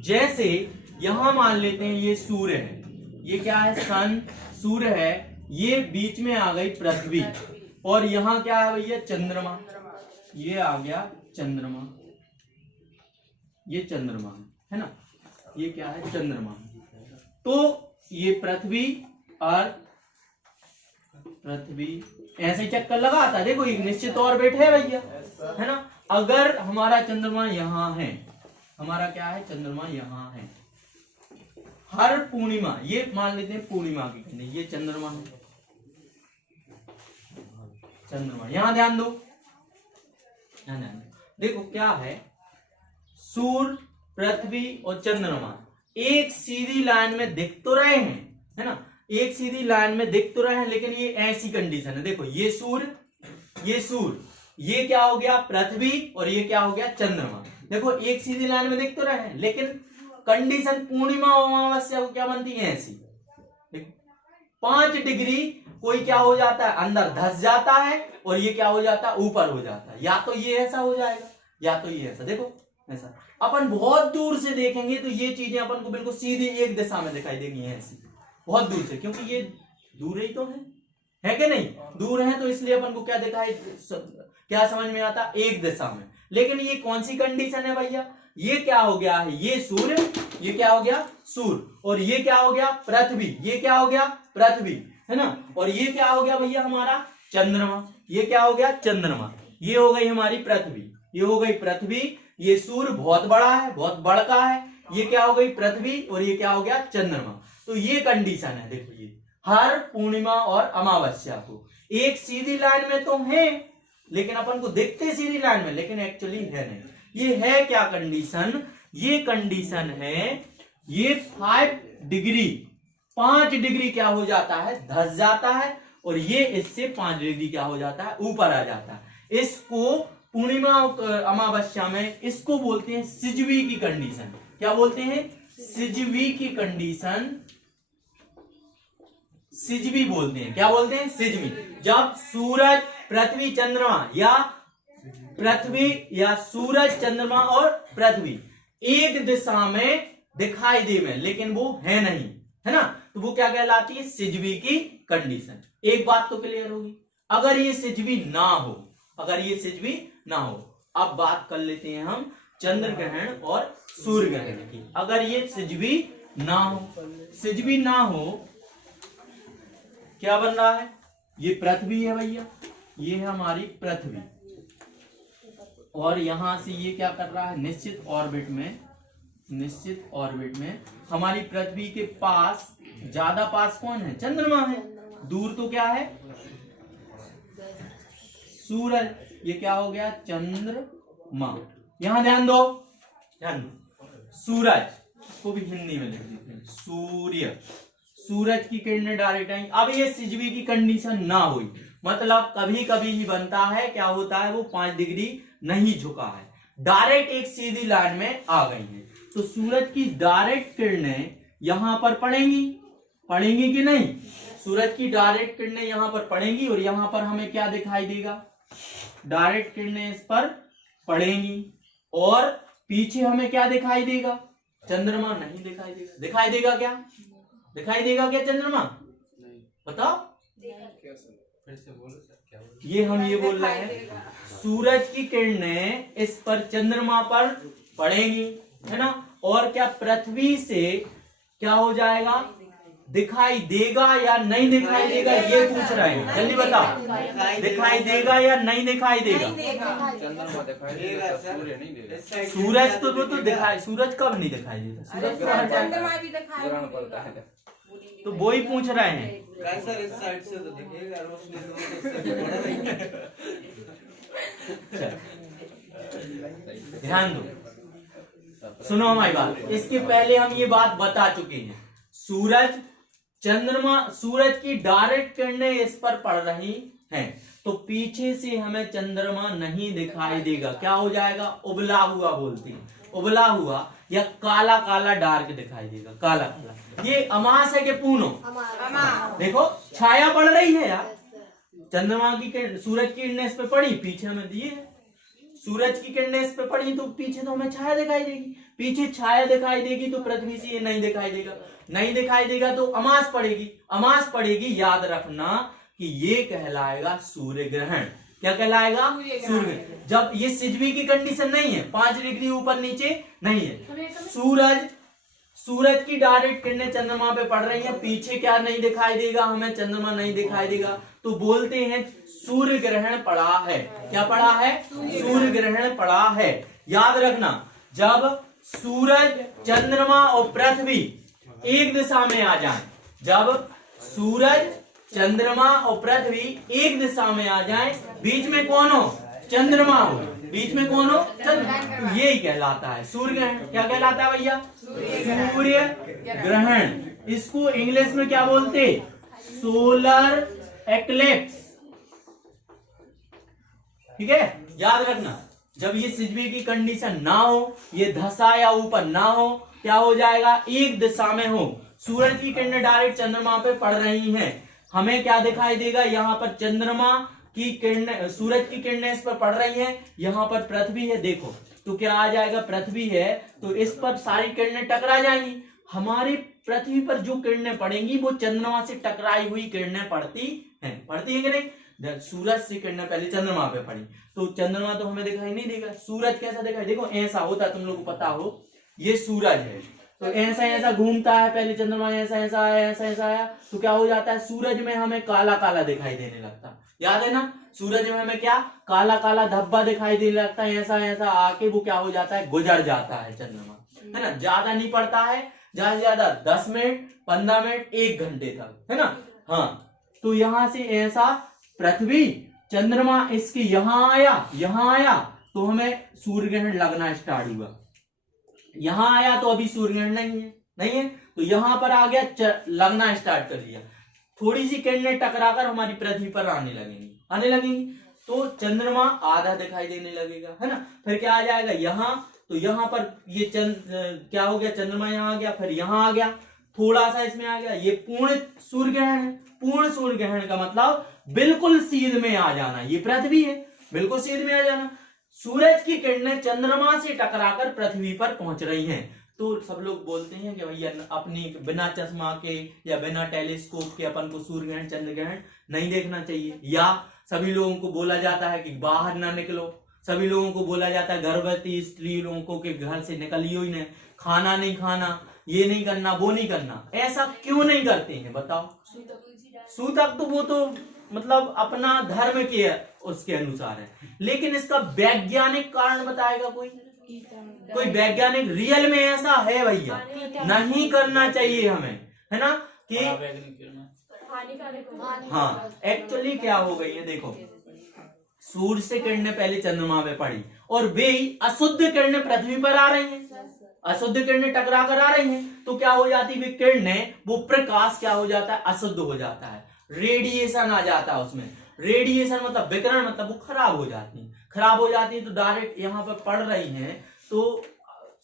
जैसे यहां मान लेते हैं ये सूर्य है, ये क्या है सन, सूर्य है, ये बीच में आ गई पृथ्वी, और यहाँ क्या है भैया चंद्रमा, ये आ गया चंद्रमा, ये चंद्रमा है ना, ये क्या है चंद्रमा। तो ये पृथ्वी और पृथ्वी ऐसे चक्कर लगाता है, देखो एक निश्चित ऑर्बिट है भैया, है ना। अगर हमारा चंद्रमा यहाँ है, हमारा क्या है चंद्रमा यहाँ है, हर पूर्णिमा, ये मान लेते हैं पूर्णिमा की कंडीशन, ये चंद्रमा है, चंद्रमा, यहां ध्यान दो, ध्यान दो, देखो क्या है, सूर्य, पृथ्वी और चंद्रमा एक सीधी लाइन में दिख तो रहे हैं, है ना, एक सीधी लाइन में दिख तो रहे हैं, लेकिन ये ऐसी कंडीशन है, देखो ये सूर्य, ये सूर्य, ये क्या हो गया पृथ्वी, और ये क्या हो गया चंद्रमा, देखो एक सीधी लाइन में दिख तो रहे हैं, लेकिन कंडीशन पूर्णिमा और अमावस्या को क्या बनती है ऐसी, 5 डिग्री कोई क्या हो जाता है अंदर धस जाता है, और ये क्या हो जाता है ऊपर हो जाता है, या तो ये ऐसा हो जाएगा या तो ये ऐसा, देखो ऐसा। अपन बहुत दूर से देखेंगे तो ये चीजें अपन को बिल्कुल सीधी एक दिशा में दिखाई देंगी ऐसी, बहुत दूर से, क्योंकि ये दूर ही तो है कि नहीं, दूर है तो इसलिए अपन को क्या दिखाई, क्या समझ में आता, एक दिशा में। लेकिन ये कौन सी कंडीशन है भैया, ये क्या हो गया है, ये सूर्य, ये क्या हो गया सूर्य, और ये क्या हो गया पृथ्वी, ये क्या हो गया पृथ्वी, है ना, और ये क्या हो गया भैया हमारा चंद्रमा, ये क्या हो गया चंद्रमा, ये हो गई हमारी पृथ्वी, ये हो गई पृथ्वी, ये सूर्य बहुत बड़ा है, बहुत बड़का है, ये क्या हो गई पृथ्वी, और ये क्या हो गया चंद्रमा। तो ये कंडीशन है, देखो ये हर पूर्णिमा और अमावस्या को एक सीधी लाइन में तो है, लेकिन अपन को देखते सीधी लाइन में, लेकिन एक्चुअली है नहीं। ये है क्या कंडीशन, ये कंडीशन है, ये 5 डिग्री 5 डिग्री क्या हो जाता है धस जाता है, और ये इससे 5 डिग्री क्या हो जाता है ऊपर आ जाता है। इसको पूर्णिमा अमावस्या में इसको बोलते हैं सिजवी की कंडीशन। क्या बोलते हैं, सिजवी की कंडीशन, सिजवी बोलते हैं। क्या बोलते हैं, सिजवी। जब सूरज पृथ्वी चंद्रमा या पृथ्वी या सूरज चंद्रमा और पृथ्वी एक दिशा में दिखाई दे में, लेकिन वो है नहीं, है ना, तो वो क्या कहलाती है, सिजवी की कंडीशन। एक बात तो क्लियर होगी। अगर ये सिजवी ना हो, अगर ये सिजवी ना हो, अब बात कर लेते हैं हम चंद्र ग्रहण और सूर्य ग्रहण की। अगर ये सिजवी ना हो, सिजवी ना हो, क्या बन रहा है, ये पृथ्वी है भैया, ये है हमारी पृथ्वी, और यहां से ये क्या कर रहा है, निश्चित ऑर्बिट में, निश्चित ऑर्बिट में हमारी पृथ्वी के पास, ज्यादा पास कौन है, चंद्रमा है, दूर तो क्या है, सूरज। ये क्या हो गया, चंद्रमा। यहां ध्यान दो, ध्यान दो, सूरज, इसको भी हिंदी में लिख देते हैं, सूर्य, सूरज की किरणें डायरेक्ट आएंगी। अब ये सिजवी की कंडीशन ना हुई, मतलब कभी कभी ही बनता है, क्या होता है, वो 5 डिग्री नहीं झुका है, डायरेक्ट एक सीधी लाइन में आ गई है, तो सूरज की डायरेक्ट किरणें यहां पर पड़ेंगी, पड़ेंगी कि नहीं, सूरज की डायरेक्ट किरणें यहां पर पड़ेंगी, और यहां पर हमें क्या दिखाई देगा, डायरेक्ट किरणें इस पर पड़ेंगी, और पीछे हमें क्या दिखाई देगा, चंद्रमा नहीं दिखाई देगा। दिखाई देगा क्या, दिखाई देगा क्या चंद्रमा, बताओ, ये हम ये बोल रहे हैं, सूरज की किरणें इस पर चंद्रमा पर पड़ेंगी, है ना, और क्या पृथ्वी से क्या हो जाएगा, दिखाई देगा या नहीं दिखाई देगा, ये पूछ रहे हैं, जल्दी बताओ, दिखाई देगा या नहीं दिखाई देगा, चंद्रमा दिखाई देगा, सूर्य नहीं देगा, सूरज तो दिखाई, सूरज कब नहीं दिखाई देता, सूरज चंद्रमा भी दिखाई ग्रहण पड़ता है, तो वो ही पूछ रहे हैं, सर इस साइड से तो दिखेगा, रोशनी ध्यान दो, सुनो हमारी बात। इसके पहले हम ये बात बता चुके हैं, सूरज चंद्रमा, सूरज की डायरेक्ट किरणें इस पर पड़ रही हैं, तो पीछे से हमें चंद्रमा नहीं दिखाई देगा, क्या हो जाएगा, उबला हुआ बोलते हैं, उबला हुआ या काला काला डार्क दिखाई देगा, काला काला। ये अमास है कि पूनो, देखो छाया पड़ रही है यार, चंद्रमा की सूरज की किरणें इस पे पड़ी, पीछे हमें दिए सूरज की किरणें इस पे पड़ी तो पीछे तो हमें छाया दिखाई देगी, पीछे छाया दिखाई देगी तो पृथ्वी से ये नहीं दिखाई देगा, नहीं दिखाई देगा तो अमास पड़ेगी, अमास पड़ेगी। याद रखना कि ये कहलाएगा सूर्य ग्रहण। क्या कहलाएगा? सूर्य ग्रहण। जब ये सिजवी की कंडीशन नहीं है, 5 डिग्री ऊपर नीचे नहीं है, सूरज की डायरेक्ट किरणें चंद्रमा पे पड़ रही हैं, पीछे क्या नहीं दिखाई देगा हमें? चंद्रमा नहीं दिखाई देगा, तो बोलते हैं सूर्य ग्रहण पड़ा है। क्या पड़ा है? सूर्य ग्रहण पड़ा है। याद रखना, जब सूरज, चंद्रमा और पृथ्वी एक दिशा में आ जाए, जब सूरज, चंद्रमा और पृथ्वी एक दिशा में आ जाए, बीच में कौन हो? चंद्रमा हो, बीच में कौन हो? चंद्रमा। तो यही कहलाता है सूर्य ग्रहण। क्या कहलाता है भैया? सूर्य ग्रहण। इसको इंग्लिश में क्या बोलते? Solar eclipse. ठीक है, याद रखना, जब ये सिजवी की कंडीशन ना हो, ये धसा या ऊपर ना हो, क्या हो जाएगा? एक दिशा में हो, सूरज की किरणें डायरेक्ट चंद्रमा पे पड़ रही हैं, हमें क्या दिखाई देगा? यहाँ पर चंद्रमा की किरणें, सूरज की किरणें इस पर पड़ रही हैं, यहाँ पर पृथ्वी है, देखो तो क्या आ जाएगा? पृथ्वी है तो इस पर सारी किरणें टकरा जाएंगी। हमारी पृथ्वी पर जो किरणें पड़ेंगी वो चंद्रमा से टकराई हुई किरणें पड़ती हैं, पड़ती है कि नहीं? सूरज से किरणें पहले चंद्रमा पे पड़ी तो चंद्रमा तो हमें दिखाई नहीं देगा। सूरज कैसा दिखाई? देखो ऐसा होता है, तुम लोग को पता हो, ये सूरज है तो ऐसा ऐसा घूमता है, पहले चंद्रमा ऐसा ऐसा आया, ऐसा ऐसा आया, तो क्या हो जाता है? सूरज में हमें काला काला दिखाई देने लगता। याद है ना, सूरज में हमें क्या काला काला धब्बा दिखाई देने लगता है, ऐसा ऐसा आके वो क्या हो जाता है? गुजर जाता है चंद्रमा, है ना। ज्यादा नहीं पड़ता है, ज्यादा से ज्यादा 10 मिनट, 15 मिनट, 1 घंटे तक, है ना। हाँ, तो यहां से ऐसा पृथ्वी, चंद्रमा इसके यहां आया तो हमें सूर्य ग्रहण लगना स्टार्ट हुआ। यहां आया तो अभी सूर्य ग्रहण नहीं है, तो यहां पर आ गया, लगना स्टार्ट कर लिया, थोड़ी सी किरणें टकराकर हमारी पृथ्वी पर आने लगेंगी तो चंद्रमा आधा दिखाई देने लगेगा, है ना। फिर क्या आ जाएगा? यहाँ, तो यहाँ पर ये क्या हो गया? चंद्रमा यहाँ आ गया, फिर यहाँ आ गया, थोड़ा सा इसमें आ गया, ये पूर्ण सूर्य ग्रहण है। पूर्ण सूर्य ग्रहण का मतलब बिल्कुल सीध में आ जाना, ये पृथ्वी है, बिल्कुल सीध में आ जाना। सूरज की किरणें चंद्रमा से टकराकर पृथ्वी पर पहुंच रही हैं, तो सब लोग बोलते हैं कि भैया अपनी बिना चश्मा के या बिना टेलीस्कोप के अपन को सूर्य ग्रहण, चंद्र ग्रहण नहीं देखना चाहिए, या सभी लोगों को बोला जाता है कि बाहर ना निकलो, सभी लोगों को बोला जाता है गर्भवती स्त्री लोगों के घर से निकलियो ही नहीं, खाना नहीं खाना, ये नहीं करना, वो नहीं करना। ऐसा क्यों नहीं करते हैं बताओ? सूतक तो वो तो मतलब अपना धर्म के उसके अनुसार है, लेकिन इसका वैज्ञानिक कारण बताएगा कोई वैज्ञानिक रियल में ऐसा है भैया? नहीं करना चाहिए हमें, है ना। कि हाँ, एक्चुअली क्या हो गई है, देखो सूर्य से किरणें पहले चंद्रमा पे पड़ी और वे अशुद्ध किरणें पृथ्वी पर आ रही हैं, अशुद्ध किरणें टकरा कर आ रही हैं, तो क्या हो जाती है? वे किरणें, वो प्रकाश क्या हो जाता है? अशुद्ध हो जाता है, रेडिएशन आ जाता है उसमें। रेडिएशन मतलब विकिरण, मतलब वो खराब हो जाती है तो डायरेक्ट यहाँ पर पड़ रही हैं। तो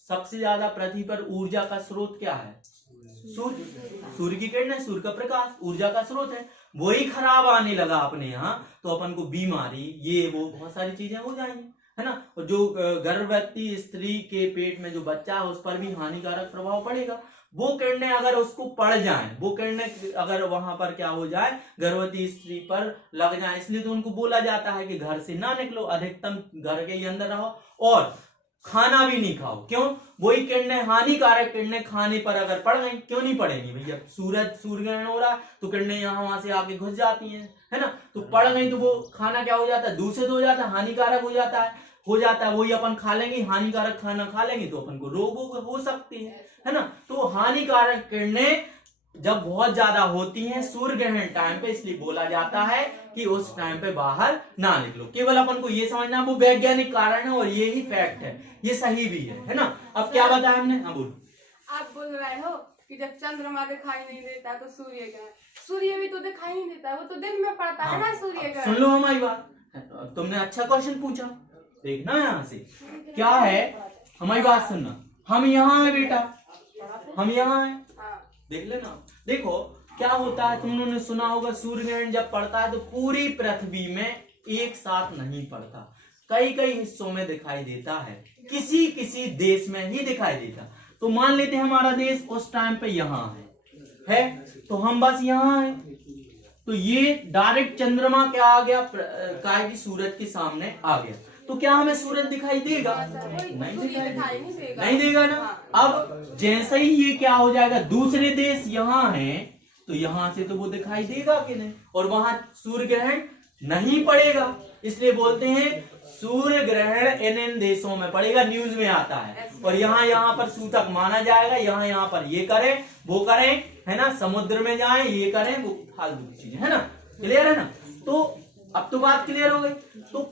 सबसे ज्यादा पृथ्वी पर ऊर्जा का स्रोत क्या है? सूर्य की किरणें, सूर्य का प्रकाश ऊर्जा का स्रोत है। वही खराब आने लगा अपने यहाँ तो अपन को बीमारी, ये वो बहुत सारी चीजें हो जाएंगी, है ना। और जो गर्भवती स्त्री के पेट में जो बच्चा है उस पर भी हानिकारक प्रभाव पड़ेगा। वो किरणें अगर उसको पड़ जाएं, वो किरणें अगर वहां पर क्या हो जाए, गर्भवती स्त्री पर लग जाए, इसलिए तो उनको बोला जाता है कि घर से ना निकलो, अधिकतम घर के ही अंदर रहो और खाना भी नहीं खाओ। क्यों? वही किरणें, हानिकारक किरणें खाने पर अगर पड़ गई, क्यों नहीं पड़ेंगी भैया? सूर्य ग्रहण हो रहा है तो किरणें यहाँ वहां से आके घुस जाती हैं, है ना। तो पड़ गई तो वो खाना क्या हो जाता है? दूषित हो जाता है, हानिकारक हो जाता है। वही अपन खा लेंगे, हानिकारक खाना खा लेंगे तो अपन को रोग हो सकते हैं, है ना। तो हानिकारक किरणें जब बहुत ज्यादा होती हैं सूर्य ग्रहण टाइम पे, इसलिए बोला जाता है कि उस टाइम पे बाहर ना निकलो। केवल अपन को ये समझना, वो वैज्ञानिक कारण है और ये ही फैक्ट है, ये सही भी है ना। अब क्या बताया हमने? हाँ बोलो। आप बोल रहे हो कि जब चंद्रमा दिखाई नहीं देता तो सूर्य ग्रहण, सूर्य भी तो दिखाई नहीं देता, वो तो दिन में पड़ता है ना सूर्य ग्रहण। सुन लो हमारी बात, तुमने अच्छा क्वेश्चन पूछा, देखना यहाँ से क्या है, हमारी बात सुनना। हम यहाँ है बेटा, हम यहाँ है, देख लेना। देखो क्या होता है, तुम लोगों ने सुना होगा सूर्य ग्रहण जब पड़ता है तो पूरी पृथ्वी में एक साथ नहीं पड़ता, कई कई हिस्सों में दिखाई देता है, किसी किसी देश में ही दिखाई देता। तो मान लेते हैं हमारा देश उस टाइम पे यहाँ है तो हम बस यहाँ है, तो ये डायरेक्ट चंद्रमा क्या आ गया, काय की सूरज के सामने आ गया, तो क्या हमें सूरज दिखाई देगा? नहीं दिखाई नहीं देगा ना। अब जैसे ही ये क्या हो जाएगा, दूसरे देश यहाँ हैं तो यहाँ से तो वो दिखाई देगा कि नहीं, और वहां सूर्य ग्रहण नहीं पड़ेगा, इसलिए बोलते हैं सूर्य ग्रहण इन देशों में पड़ेगा, न्यूज में आता है। और यहाँ पर सूतक माना जाएगा, यहाँ पर ये करें वो करें, है ना, समुद्र में जाएं ये करें वो फालतू की चीजें, है ना, क्लियर है ना। तो अब तो बात क्लियर हो गई। तो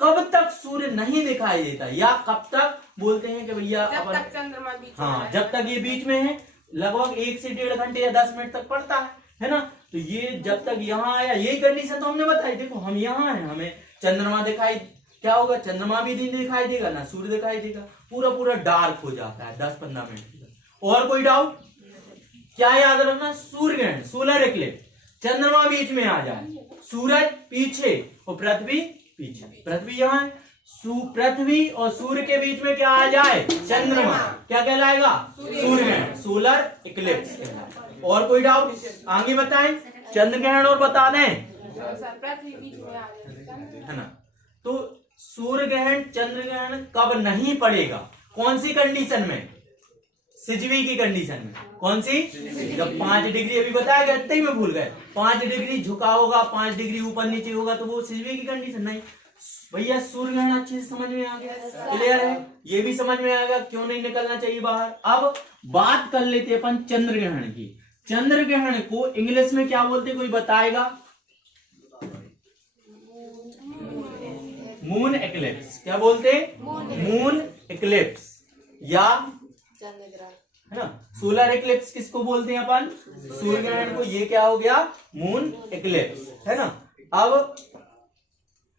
कब तक सूर्य नहीं दिखाई देता, या कब तक बोलते हैं कि भैया जब तक चंद्रमा बीच में हाँ, जब तक ये बीच में है, लगभग 1 से 1.5 घंटे या 10 मिनट तक पड़ता है ना। तो ये जब तक यहाँ आया, यही कंडीशन तो हमने बताई। देखो हम यहाँ हैं, हमें चंद्रमा दिखाई, क्या होगा, चंद्रमा भी दिन दिखाई देगा ना सूर्य दिखाई देगा, पूरा डार्क हो जाता है 10-15 मिनट। और कोई डाउट? क्या याद रखना, सूर्य ग्रहण, सोलर इक्लिप्स, चंद्रमा बीच में आ जाए, सूरज पीछे और पृथ्वी पीछे, पृथ्वी यहाँ है, पृथ्वी और सूर्य के बीच में क्या आ जाए, चंद्रमा, क्या कहलाएगा, सूर्य ग्रहण, सोलर इक्लिप्स कहलाएगा। और कोई डाउट आगे बताएं, चंद्र ग्रहण और बता दें, पृथ्वी बीच में आ जाए, है ना। तो सूर्य ग्रहण चंद्र ग्रहण कब नहीं पड़ेगा, कौन सी कंडीशन में, सिजवी की कंडीशन में। कौन सी? जब 5 डिग्री, अभी बताया गया, इतने ही में भूल गए, 5 डिग्री झुका होगा, 5 डिग्री ऊपर नीचे होगा, तो वो सिजवी की कंडीशन नहीं। भैया सूर्य ग्रहण अच्छे से समझ में आ गया, क्लियर है, ये भी समझ में आएगा क्यों नहीं निकलना चाहिए बाहर। अब बात कर लेते हैं अपन चंद्र ग्रहण की। चंद्र ग्रहण को इंग्लिश में क्या बोलते, कोई बताएगा? Moon eclipse. क्या बोलते? मून एक्लिप्स या है ना, सोलर एक्लिप्स किसको बोलते हैं अपन, सूर्य ग्रहण को। ये क्या हो गया, मून एक्लिप्स, है ना। अब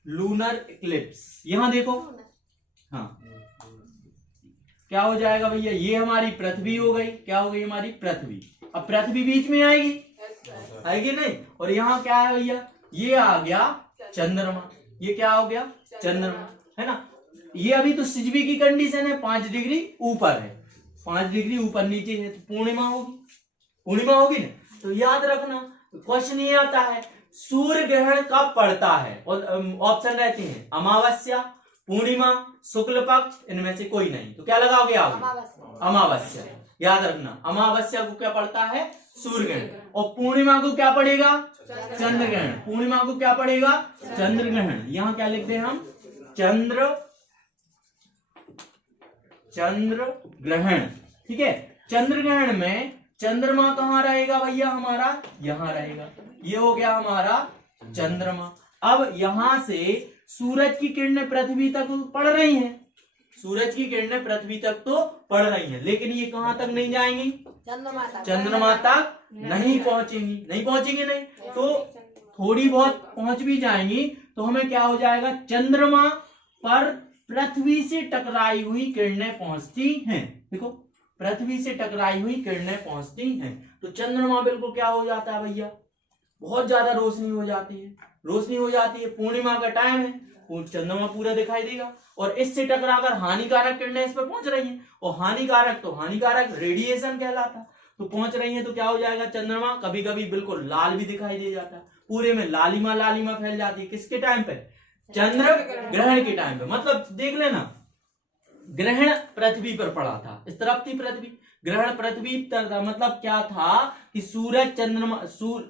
लूनर एक्लिप्स, यहां देखो, हाँ क्या हो जाएगा भैया, ये हमारी पृथ्वी हो गई, क्या हो गई हमारी पृथ्वी। अब पृथ्वी बीच में आएगी नहीं, और यहाँ क्या है भैया, ये आ गया चंद्रमा, ये क्या हो गया, चंद्रमा, है ना। ये अभी तो सिजवी की कंडीशन है, 5 डिग्री ऊपर है, 5 डिग्री ऊपर नीचे है, तो पूर्णिमा होगी ना। तो याद रखना क्वेश्चन ये आता है, सूर्य ग्रहण कब पड़ता है, और ऑप्शन रहते हैं अमावस्या, पूर्णिमा, शुक्ल पक्ष, इनमें से कोई नहीं, तो क्या लगाओगे आप, अमावस्या। याद रखना अमावस्या को क्या पड़ता है, सूर्य ग्रहण, और पूर्णिमा को क्या पड़ेगा, चंद्र ग्रहण। पूर्णिमा को क्या पड़ेगा, चंद्र ग्रहण। यहाँ क्या लिखते हैं हम, चंद्र ग्रहण, ठीक है। चंद्र ग्रहण में चंद्रमा कहाँ रहेगा भैया, हमारा यहाँ रहेगा, ये हो गया हमारा चंद्रमा। अब यहां से सूरज की किरणें पृथ्वी तक पड़ रही हैं, सूरज की किरणें पृथ्वी तक तो पड़ रही हैं, लेकिन ये कहां तक नहीं जाएंगी, चंद्रमा तक नहीं पहुंचेंगी नहीं, तो थोड़ी बहुत पहुंच भी जाएंगी, तो हमें क्या हो जाएगा, चंद्रमा पर पृथ्वी से टकराई हुई किरणें पहुंचती हैं। देखो पृथ्वी से टकराई हुई किरणें पहुंचती हैं, तो चंद्रमा बिल्कुल क्या हो जाता है भैया, बहुत ज्यादा रोशनी हो जाती है। पूर्णिमा का टाइम है, चंद्रमा पूरा दिखाई देगा, और इससे टकराकर हानिकारक किरणें इस पर पहुंच रही हैं, और हानिकारक रेडिएशन कहलाता, तो पहुंच रही हैं, तो क्या हो जाएगा, चंद्रमा कभी कभी बिल्कुल लाल भी दिखाई दे जाता है, पूरे में लालिमा फैल जाती है। किसके टाइम पे, चंद्र ग्रहण के टाइम पे। मतलब देख लेना, ग्रहण पृथ्वी पर पड़ा था, इस तरफ थी पृथ्वी, ग्रहण पृथ्वी पर था, मतलब क्या था कि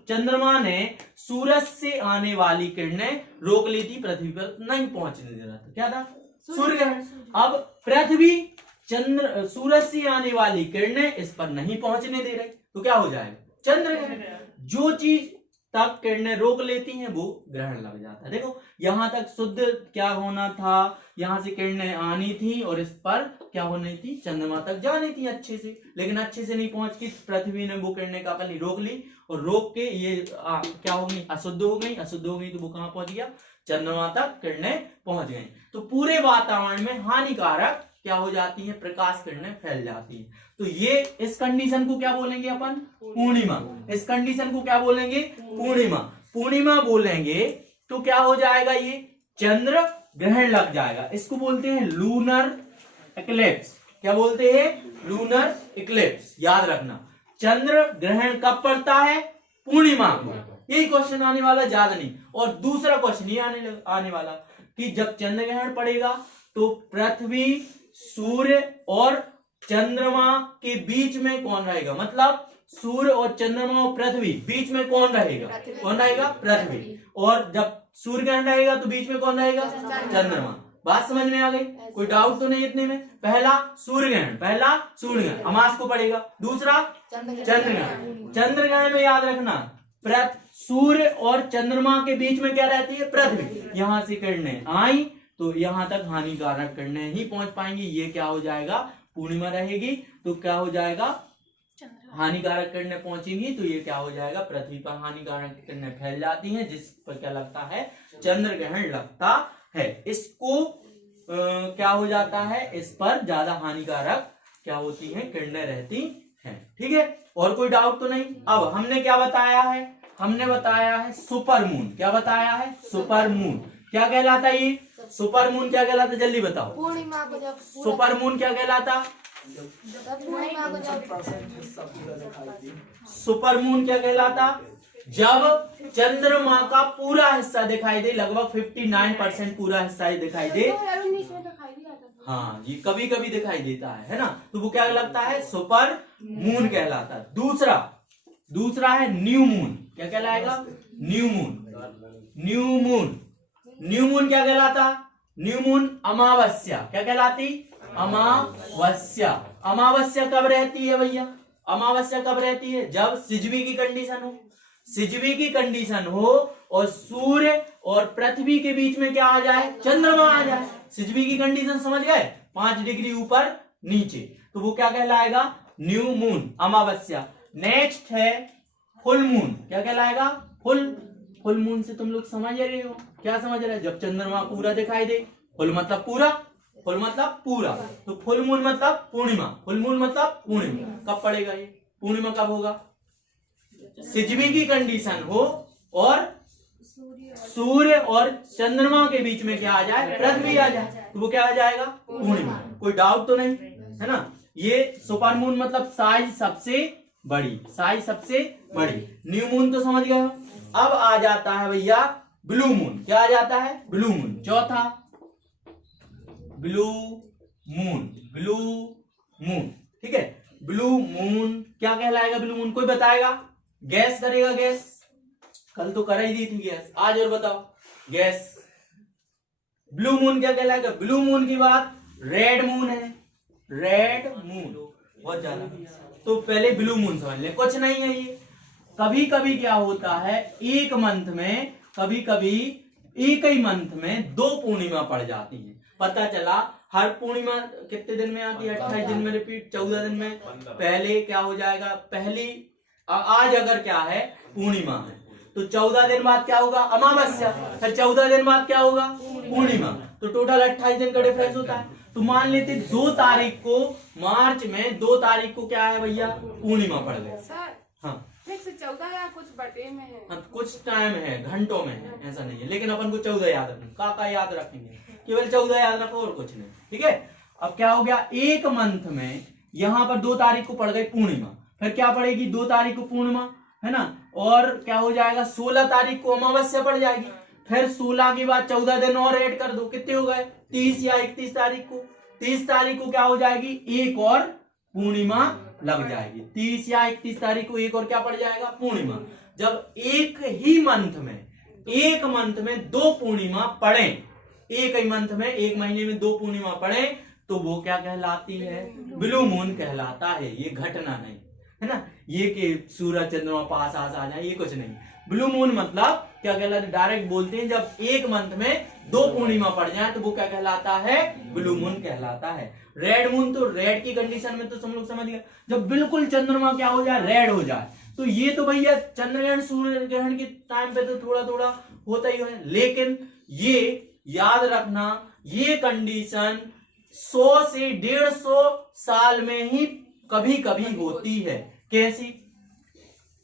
चंद्रमा ने सूरज से आने वाली किरणें रोक ली थी, पृथ्वी पर नहीं पहुंचने दे रहा था, क्या था, सूर्य ग्रहण। अब पृथ्वी सूरज से आने वाली किरणें इस पर नहीं पहुंचने दे रही, तो क्या हो जाएगा, चंद्र ग्रहण। जो चीज तक किरणें रोक लेती हैं वो ग्रहण लग जाता है। देखो यहां तक शुद्ध क्या होना था, यहां से किरणें आनी थी और इस पर क्या होनी थी, चंद्रमा तक जानी थी अच्छे से, लेकिन अच्छे से नहीं पहुंच की, पृथ्वी ने वो किरणें का पहले रोक ली, और रोक के ये क्या होगी, अशुद्ध हो गई, तो वो कहां पहुंच गया, चंद्रमा तक किरणें पहुंच गई। तो पूरे वातावरण में हानिकारक क्या हो जाती है, प्रकाश किरणें फैल जाती है। तो ये इस कंडीशन को क्या बोलेंगे अपन, पूर्णिमा। इस कंडीशन को क्या बोलेंगे, पूर्णिमा बोलेंगे। तो क्या हो जाएगा, ये चंद्र ग्रहण लग जाएगा, इसको बोलते हैं लूनर इक्लिप्स। क्या बोलते हैं? Lunar Eclipse. याद रखना, चंद्र ग्रहण कब पड़ता है? पूर्णिमा को। यही क्वेश्चन आने वाला, ज्यादा नहीं। और दूसरा क्वेश्चन ये आने वाला कि जब चंद्र ग्रहण पड़ेगा तो पृथ्वी, सूर्य और चंद्रमा के बीच में कौन रहेगा? मतलब सूर्य और चंद्रमा और पृथ्वी बीच में कौन रहेगा? कौन रहेगा? पृथ्वी। और जब सूर्य ग्रहण रहेगा तो बीच में कौन रहेगा? चंद्रमा। बात समझ में आ गई? कोई डाउट तो नहीं इतने में? पहला सूर्य ग्रहण अमास को पड़ेगा। दूसरा चंद्र ग्रहण। चंद्र ग्रहण में याद रखना, सूर्य और चंद्रमा के बीच में क्या रहती है? पृथ्वी। यहां से किरणें आई तो यहां तक हानिकारक किरणें ही पहुंच पाएंगी। ये क्या हो जाएगा? पूर्णिमा रहेगी तो क्या हो जाएगा? हानिकारक किरणें पहुंचेंगी तो ये क्या हो जाएगा? पृथ्वी पर हानिकारक किरणें फैल जाती हैं, जिस पर क्या लगता है? चंद्र ग्रहण लगता है। इसको क्या हो जाता है? इस पर ज्यादा हानिकारक क्या होती हैं? किरणें रहती हैं। ठीक है, और कोई डाउट तो नहीं? अब हमने क्या बताया है? हमने बताया है सुपर मून। क्या बताया है? Super moon. क्या कहलाता है ये? सुपर मून क्या कहलाता? जल्दी बताओ। पूर्णिमा को जब सुपर मून क्या कहलाता? पूर्णिमा को जब सुपर मून क्या कहलाता? जब चंद्रमा का पूरा हिस्सा दिखाई दे, लगभग 59% पूरा हिस्सा ही दिखाई दे। 2019 में दिखाई दिया था। हाँ, ये कभी कभी दिखाई देता है ना? तो वो क्या लगता है? सुपर मून कहलाता है। दूसरा है न्यू मून। क्या कहलाएगा? New moon. न्यू मून क्या कहलाता? न्यू मून अमावस्या। क्या कहलाती? अमावस्या। अमावस्या कब रहती है भैया? अमावस्या कब रहती है? जब सिजवी की कंडीशन हो और सूर्य और पृथ्वी के बीच में क्या आ जाए? चंद्रमा आ जाए। सिजवी की कंडीशन समझ गए? 5 डिग्री ऊपर नीचे, तो वो क्या कहलाएगा? न्यू मून, अमावस्या। नेक्स्ट है फुल मून। क्या कहलाएगा? फुल मून से तुम लोग समझ रहे हो? क्या समझ रहे हो? जब चंद्रमा पूरा दिखाई दे। फुल मतलब पूरा, तो फुल मून मतलब पूर्णिमा। फुल मून मतलब पूर्णिमा। कब पड़ेगा ये? पूर्णिमा कब होगा? सिजवी की कंडीशन हो और सूर्य और चंद्रमा के बीच में क्या आ जाए? पृथ्वी आ जाए, तो वो क्या आ जाएगा? पूर्णिमा। कोई डाउट तो नहीं है ना? ये सुपर मून मतलब साइज सबसे बड़ी। न्यू मून तो समझ गए हो। अब आ जाता है भैया ब्लू मून। क्या आ जाता है? Blue moon. चौथा ब्लू मून। ठीक है, ब्लू मून क्या कहलाएगा? ब्लू मून कोई बताएगा? गैस करेगा? गैस कल तो कर ही दी थी गैस, आज और बताओ गैस। ब्लू मून क्या कहलाएगा? ब्लू मून की बात रेड मून है। रेड मून बहुत ज्यादा, तो पहले ब्लू मून समझ ले। कुछ नहीं है ये। कभी कभी क्या होता है, एक मंथ में, कभी कभी एक ही मंथ में 2 पूर्णिमा पड़ जाती है। पता चला हर पूर्णिमा कितने दिन में आती है? 28 दिन में रिपीट, 14 दिन में। पहले क्या हो जाएगा? पहली आज अगर क्या है? पूर्णिमा है, तो 14 दिन बाद क्या होगा? अमावस्या। फिर 14 दिन बाद क्या होगा? पूर्णिमा। तो टोटल 28 दिन का डिफरेंस होता है। तो मान लेते 2 तारीख को, मार्च में 2 तारीख को क्या है भैया? पूर्णिमा पड़ गई। सर हाँ, फिक्स 14 या कुछ बटे में है? हाँ, कुछ टाइम है, घंटों में है, ऐसा नहीं है। लेकिन अपन को 14 याद रखना। का याद रखेंगे? केवल 14 याद रखो और कुछ नहीं। ठीक है, अब क्या हो गया? एक मंथ में यहाँ पर 2 तारीख को पड़ गई पूर्णिमा, फिर क्या पड़ेगी? 2 तारीख को पूर्णिमा, है ना? और क्या हो जाएगा? 16 तारीख को अमावस्या पड़ जाएगी। फिर 16 के बाद 14 दिन और ऐड कर दो, कितने हो गए? 30 या 31 तारीख को। 30 तारीख को क्या हो जाएगी? एक और पूर्णिमा लग जाएगी। 30 या 31 तारीख को एक और क्या पड़ जाएगा? पूर्णिमा। जब एक मंथ में 2 पूर्णिमा पड़े, एक ही मंथ में, एक महीने में 2 पूर्णिमा पड़े, तो वो क्या कहलाती है? ब्लू मून कहलाता है। ये घटना नहीं है ना, ये कि सूरज चंद्रमा पास आ जाए, ये कुछ नहीं। ब्लू मून मतलब क्या कहलाता है? डायरेक्ट बोलते हैं, जब एक मंथ में 2 पूर्णिमा पड़ जाए तो वो क्या कहलाता है? ब्लू मून कहलाता है। रेड मून, तो रेड की कंडीशन में तो सब लोग समझ गए, जब बिल्कुल चंद्रमा क्या हो जाए? रेड हो जाए। तो ये तो भैया चंद्रग्रहण सूर्य ग्रहण के टाइम पे तो थोड़ा थोड़ा होता ही है, लेकिन ये याद रखना, ये कंडीशन 100 से 150 साल में ही कभी कभी होती है। कैसी?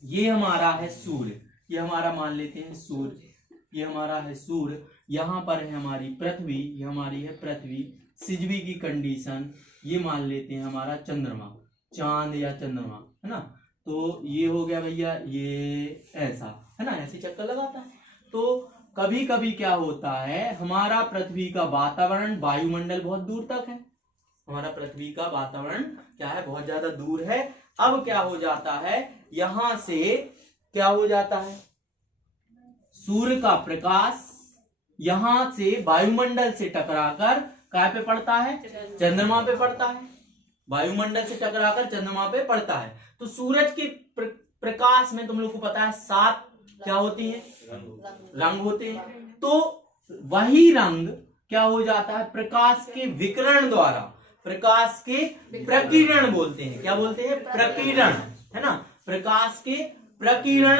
ये हमारा है सूर्य, ये हमारा मान लेते हैं सूर्य, ये हमारा है सूर्य, यहाँ पर है हमारी पृथ्वी, ये हमारी है पृथ्वी, सिजवी की कंडीशन, ये मान लेते हैं हमारा चंद्रमा, चांद या चंद्रमा, है ना। तो ये हो गया भैया, ये ऐसा है ना, ऐसे चक्कर लगाता है। तो कभी कभी क्या होता है, हमारा पृथ्वी का वातावरण, वायुमंडल बहुत दूर तक है, हमारा पृथ्वी का वातावरण क्या है, बहुत ज्यादा दूर है। अब क्या हो जाता है, यहां से क्या हो जाता है, सूर्य का प्रकाश यहां से वायुमंडल से टकराकर क्या पे पड़ता है, चंद्रमा पे पड़ता है, वायुमंडल से टकराकर चंद्रमा पे पड़ता है। तो सूरज के प्रकाश में तुम लोग को पता है 7 क्या होती है, रंग होते हैं। तो वही रंग क्या हो जाता है, प्रकाश के विकिरण द्वारा, प्रकाश के प्रकीर्ण बोलते हैं, क्या बोलते हैं, प्रकीर्ण, है ना। प्रकाश के प्रकीर्ण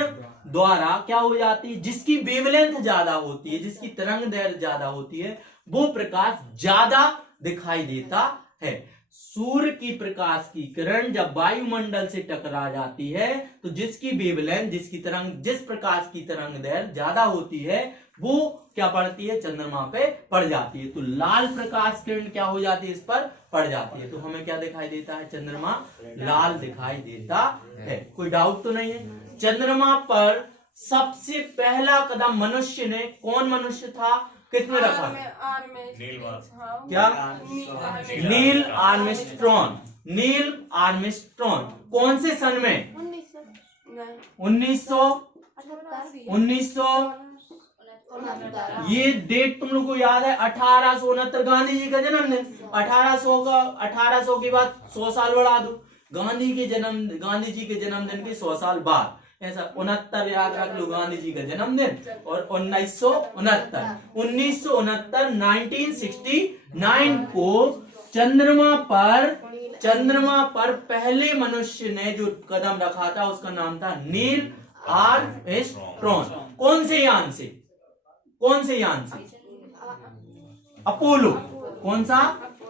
द्वारा क्या हो जाती है, जिसकी वेवलेंथ ज्यादा होती है, जिसकी तरंग दैर्घ्य ज्यादा होती है, वो प्रकाश ज्यादा दिखाई देता है। सूर्य की प्रकाश की किरण जब वायुमंडल से टकरा जाती है तो जिसकी वेवलेंथ, जिसकी तरंग, जिस प्रकाश की तरंग दैर्घ्य ज्यादा होती है वो क्या पड़ती है, चंद्रमा पे पड़ जाती है। तो लाल प्रकाश किरण क्या हो जाती है, इस पर पड़ जाती है। तो हमें क्या दिखाई देता है, चंद्रमा लाल दिखाई देता है। कोई डाउट तो नहीं है। चंद्रमा पर सबसे पहला कदम मनुष्य ने, कौन मनुष्य था, किसमें रखा, क्या, नील आर्मस्ट्रॉन्ग, नील आर्मस्ट्रॉन्ग। कौन से सन में, 1900 ये डेट तुम लोग को याद है, 1869 गांधी जी का जन्मदिन। 1800 के बाद 100 साल बढ़ा दो, गांधी जी के जन्मदिन के 100 साल बाद, ऐसा 69 याद रख लो, गांधी जी का जन्मदिन। और 1969 को चंद्रमा पर पहले मनुष्य ने जो कदम रखा था उसका नाम था नील आर्मस्ट्रॉन्ग। कौन से यान से, अपोलो, कौन सा,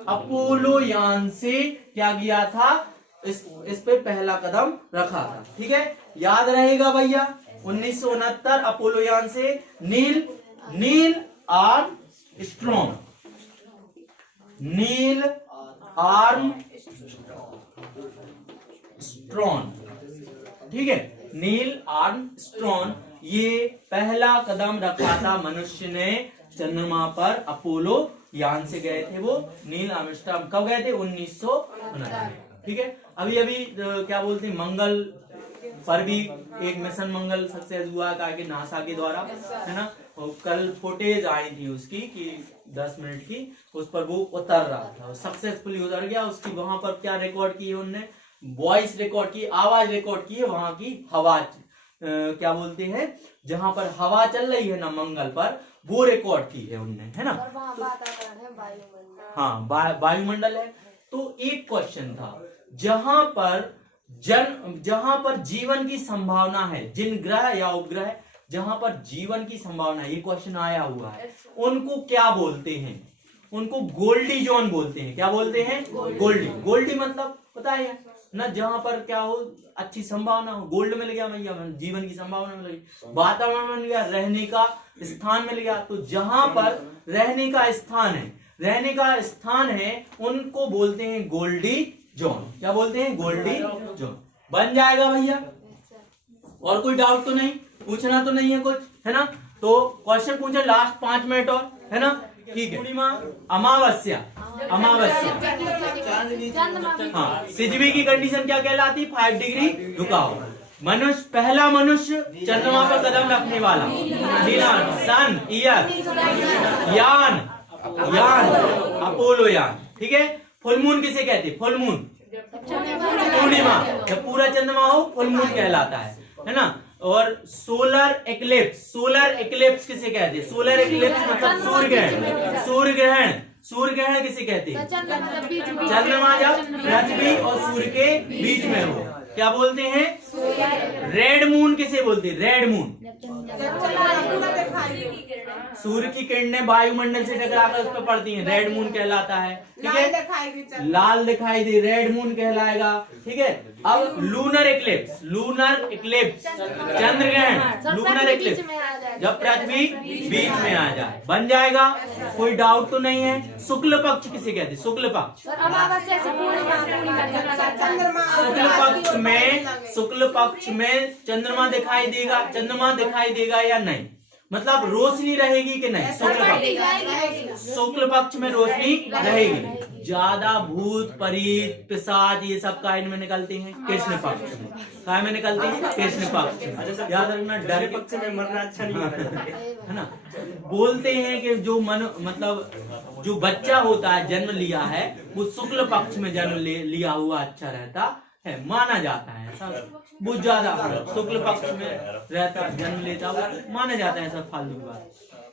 अपोलो यान से क्या किया था, इस पे पहला कदम रखा था। ठीक है, याद रहेगा भैया। 1969 अपोलो यान से नील आर्मस्ट्रॉन्ग, नील आर्मस्ट्रॉन्ग, ठीक है, नील आर्मस्ट्रॉन्ग ये पहला कदम रखा था मनुष्य ने चंद्रमा पर। अपोलो यान से गए थे वो, नील आर्मस्ट्रॉन्ग कब गए थे, 1969। ठीक है, अभी क्या बोलते हैं, मंगल पर भी एक मिशन मंगल सक्सेस हुआ था कि नासा के द्वारा, है ना। और कल फुटेज आई थी उसकी कि 10 मिनट की, उस पर वो उतर रहा था, सक्सेसफुली उतर गया। उसकी वहां पर क्या रिकॉर्ड की है उनने, वॉइस रिकॉर्ड की, आवाज रिकॉर्ड की है, वहां की हवा क्या बोलते हैं, जहां पर हवा चल रही है ना मंगल पर, वो रिकॉर्ड की है उनने, है ना। हाँ, वायुमंडल है। तो एक क्वेश्चन था, जहां पर जीवन की संभावना है, जिन ग्रह या उपग्रह जहां पर जीवन की संभावना है, ये क्वेश्चन आया हुआ है, उनको क्या बोलते हैं, उनको गोल्डी जोन बोलते हैं। क्या बोलते हैं, गोल्डी मतलब पता है ना, जहां पर क्या हो, अच्छी संभावना हो, गोल्ड मिल गया भैया, जीवन की संभावना मिल गई, वातावरण मिल गया, रहने का स्थान मिल गया। तो जहां पर रहने का स्थान है उनको बोलते हैं गोल्डी जोन। क्या बोलते हैं, गोल्डी जोन। बन जाएगा भैया, और कोई डाउट तो नहीं, पूछना तो नहीं है कुछ, है ना। तो क्वेश्चन पूछे लास्ट 5 मिनट और, है ना। ठीक है, पूर्णिमा, अमावस्या, हाँ, सिजवी की कंडीशन क्या कहलाती, 5 डिग्री झुकाव। पहला मनुष्य चंद्रमा पर कदम रखने वाला, सन, ईयर, यान, अपोलो यान। ठीक है, फुल मून किसे कहते, फुल मून, पूर्णिमा, जब पूरा चंद्रमा हो फुल मून कहलाता है ना। और सोलर एक्लिप्स किसे कहते हैं, सोलर एक्लिप्स मतलब सूर्य ग्रहण किसे कहते हैं, चंद्रमा जब पृथ्वी और सूर्य के बीच में हो, क्या बोलते हैं, रेड मून किसे बोलते हैं? Red moon. सूर्य की किरणें वायुमंडल से टकराकर उस पर पड़ती हैं, रेड मून कहलाता है। ठीक है, लाल दिखाई दे, रेड मून कहलाएगा। ठीक है, अब लूनर इक्लिप्स, लूनर इक्लिप्स चंद्र ग्रहण, लूनर इक्लिप्स जब पृथ्वी बीच में आ जाए बन जाएगा, कोई डाउट तो नहीं है। शुक्ल पक्ष किसे कहते हैं? शुक्ल पक्ष। शुक्ल पक्ष में चंद्रमा दिखाई देगा, चंद्रमा दिखाई देगा या नहीं, मतलब रोशनी रहेगी कि नहीं? शुक्ल पक्ष में रोशनी रहेगी। ज्यादा भूत प्रेत पिशाच ये सब काय में निकलते हैं? कृष्ण पक्ष में। काय में निकलते हैं? कृष्ण पक्ष में। याद रखना, डर पक्ष में मरना अच्छा नहीं है ना। बोलते हैं कि जो मतलब जो बच्चा होता है जन्म लिया है वो शुक्ल पक्ष में जन्म लिया हुआ अच्छा रहता है, माना जाता है ऐसा। बहुत ज्यादा शुक्ल पक्ष में रहता जन्म लेता वो माना जाता है, ऐसा फालतू की बात।